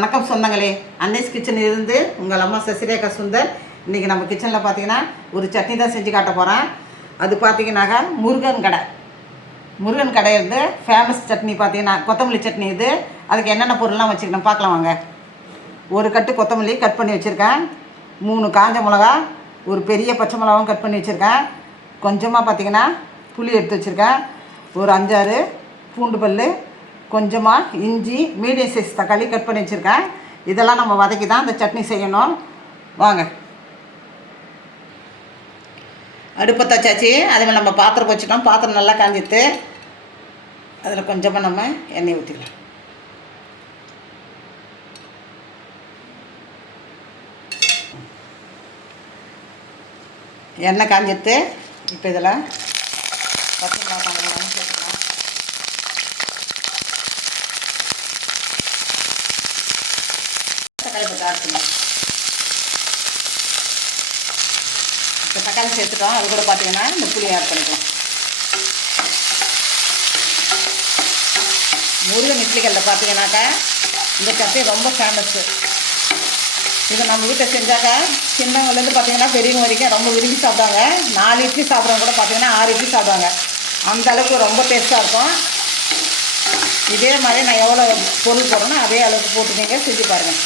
வணக்கம் சொந்தங்களே, அன்னைஸ் கிச்சன் இருந்து உங்கள் அம்மா சசிரேகா சுந்தர். இன்றைக்கி நம்ம கிச்சனில் பார்த்தீங்கன்னா ஒரு சட்னி தான் செஞ்சு காட்ட போகிறேன். அது பார்த்தீங்கன்னாக்கா முருகன் கடை இருந்து ஃபேமஸ் சட்னி பார்த்தீங்கன்னா கொத்தமல்லி சட்னி. இது அதுக்கு என்னென்ன பொருள்லாம் வச்சுக்கணும் பார்க்கலாம் வாங்க. ஒரு கட்டு கொத்தமல்லி கட் பண்ணி வச்சுருக்கேன், 3 காஞ்ச மிளகா, ஒரு பெரிய பச்சை மிளகாவும் கட் பண்ணி வச்சுருக்கேன், கொஞ்சமாக பார்த்தீங்கன்னா புளி எடுத்து வச்சுருக்கேன், ஒரு 5-6 பூண்டு பல், கொஞ்சமாக இஞ்சி, மீடியம் சைஸ் தக்காளி கட் பண்ணி வச்சுருக்கேன். இதெல்லாம் நம்ம வதக்கி தான் இந்த சட்னி செய்யணும். வாங்க, அடுப்பத்தை வச்சாச்சு. அதே நம்ம பாத்திரம் வச்சுட்டோம். பாத்திரம் நல்லா காஞ்சிட்டு அதில் கொஞ்சமாக நம்ம எண்ணெய் ஊற்றிக்கலாம். எண்ணெய் காஞ்சிட்டு இப்போ இதில் பச்சை மிளகாய் சேர்த்துக்கலாம். தக்காளி போட்டு ஆட் பண்ணலாம். இப்போ தக்காளி சேர்த்துட்டோம். அது கூட பார்த்தீங்கன்னா இந்த புளியை ஆட் பண்ணிக்கலாம். முருகன் இட்லிகளில் பார்த்தீங்கன்னாக்கா இந்த சட்னி ரொம்ப ஃபேமஸ்ஸு. இதை நம்ம வீட்டில் செஞ்சாக்கா சின்னவங்கலேருந்து பார்த்தீங்கன்னா பெரியவங்க வரைக்கும் ரொம்ப விரும்பி சாப்பிடுவாங்க. 4 இட்லி சாப்பிட்றவங்க கூட பார்த்தீங்கன்னா 6 இட்லி சாப்பிடுவாங்க. அந்த அளவுக்கு ரொம்ப டேஸ்ட்டாக இருக்கும். இதே மாதிரி நான் எவ்வளோ பொருள் போடுறேன்னா அதே அளவுக்கு போட்டு நீங்கள் செஞ்சு பாருங்கள்.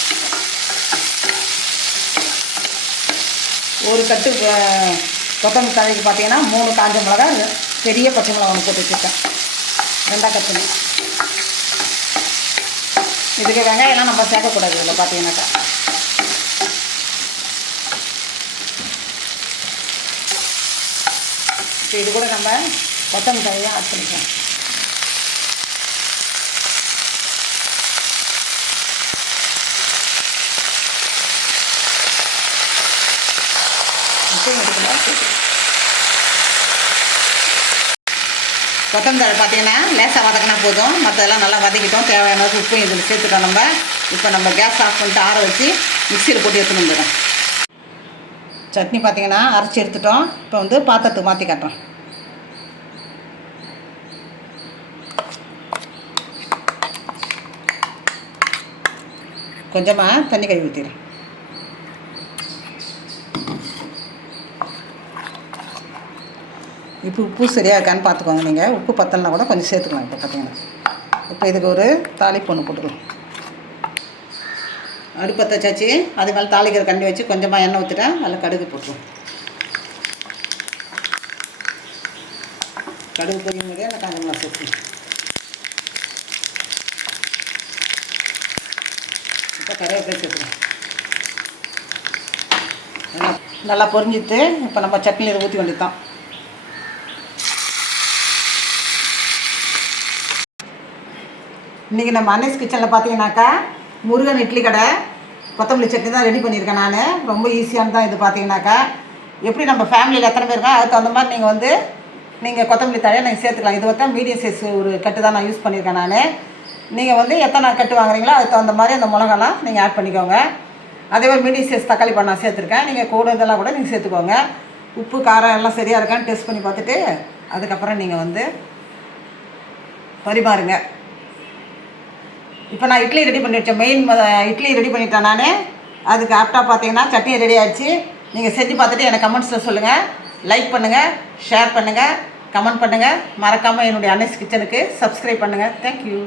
ஒரு கட்டு கொத்தமல்லி தழைக்கு பார்த்தீங்கன்னா 3 காஞ்ச மிளகா, பெரிய பச்சை மிளகா ஒன்று போட்டு வச்சுருக்கேன், 2 கட்டு. இதுக்கு வெங்காயம்லாம் நம்ம சேர்க்கக்கூடாது. இதில் பார்த்தீங்கன்னாக்கா இப்போ இது கூட நம்ம கொத்தமல்லி தழையாக ஆட் பண்ணிக்கலாம். கொத்தமல்லி பார்த்தீங்கன்னா லேசாக வதக்கினா போதும். மற்றதெல்லாம் நல்லா வதக்கிட்டோம். தேவையான உப்பும் இதில் சேர்த்துட்டோம். இப்போ நம்ம கேஸ் ஆஃப் பண்ணிட்டு ஆற வச்சு மிக்சியில் போட்டு எடுத்துன்னு வந்துடும். சட்னி பார்த்தீங்கன்னா அரைச்சி எடுத்துட்டோம். இப்போ வந்து பாத்திரத்துக்கு மாற்றி காட்டுறோம். கொஞ்சமாக தண்ணி கழுவி ஊற்றிடுறேன். இப்போ உப்பு சரியாக இருக்கான்னு பார்த்துக்கோங்க. நீங்கள் உப்பு பத்தலைனா கூட கொஞ்சம் சேர்த்துக்கலாம். இப்போ பார்த்தீங்கன்னா இப்போ இதுக்கு ஒரு தாளிப்பு ஒன்று போட்டுக்கலாம். அடுப்பத்தை வச்சாச்சு. அது மேலே தாளிக்கிற கண்டி வச்சு கொஞ்சமாக எண்ணெய் ஊற்றிட்டேன். அதில் கடுகு போட்டுருவோம். கடுகு பொரியும் போதே அந்த காஞ்ச மிளகாய் சேர்த்துக்கலாம். இப்போ கருவேப்பிலை சேர்த்துக்கலாம். நல்லா பொரிஞ்சிட்டு இப்போ நம்ம சட்னி இதை ஊற்றி வேண்டியதுதான். இன்றைக்கி நம்ம அன்னைஸ் கிச்சனில் பார்த்தீங்கன்னாக்கா முருகன் இட்லி கடை கொத்தமல்லி சட்னி தான் ரெடி பண்ணியிருக்கேன் நான். ரொம்ப ஈஸியானது தான் இது. பார்த்தீங்கன்னாக்கா எப்படி நம்ம ஃபேமிலியில் எத்தனை பேர் இருக்கா அதுக்கு தகுந்த மாதிரி நீங்கள் கொத்தமல்லி தழையை நீங்கள் சேர்த்துக்கலாம். இது வந்து மீடியம் சைஸ் ஒரு கட்டு தான் நான் யூஸ் பண்ணியிருக்கேன் நான். நீங்கள் வந்து எத்தனை கட்டு வாங்குறீங்களோ அதுக்கு தகுந்த மாதிரி அந்த மிளகாலாம் நீங்கள் ஆட் பண்ணிக்கோங்க. அதே மாதிரி மீடியம் சைஸ் தக்காளி பண்ண சேர்த்துருக்கேன். நீங்கள் கூட இதெல்லாம் கூட நீங்கள் சேர்த்துக்கோங்க. உப்பு காரம் எல்லாம் சரியாக இருக்கான்னு டெஸ்ட் பண்ணி பார்த்துட்டு அதுக்கப்புறம் நீங்கள் வந்து பரிமாறுங்க. இப்போ நான் இட்லி ரெடி பண்ணி வச்சேன். இட்லி ரெடி பண்ணிட்டேன் நான். அதுக்கு ஆப்டாக பார்த்தீங்கன்னா சட்னி ரெடி ஆகிடுச்சு. நீங்கள் செஞ்சு பார்த்துட்டு எனக்கு கமெண்ட்ஸில் சொல்லுங்கள். லைக் பண்ணுங்கள், ஷேர் பண்ணுங்கள், கமெண்ட் பண்ணுங்கள். மறக்காமல் என்னுடைய அன்னைஸ் கிச்சனுக்கு சப்ஸ்கிரைப் பண்ணுங்கள். தேங்க்யூ.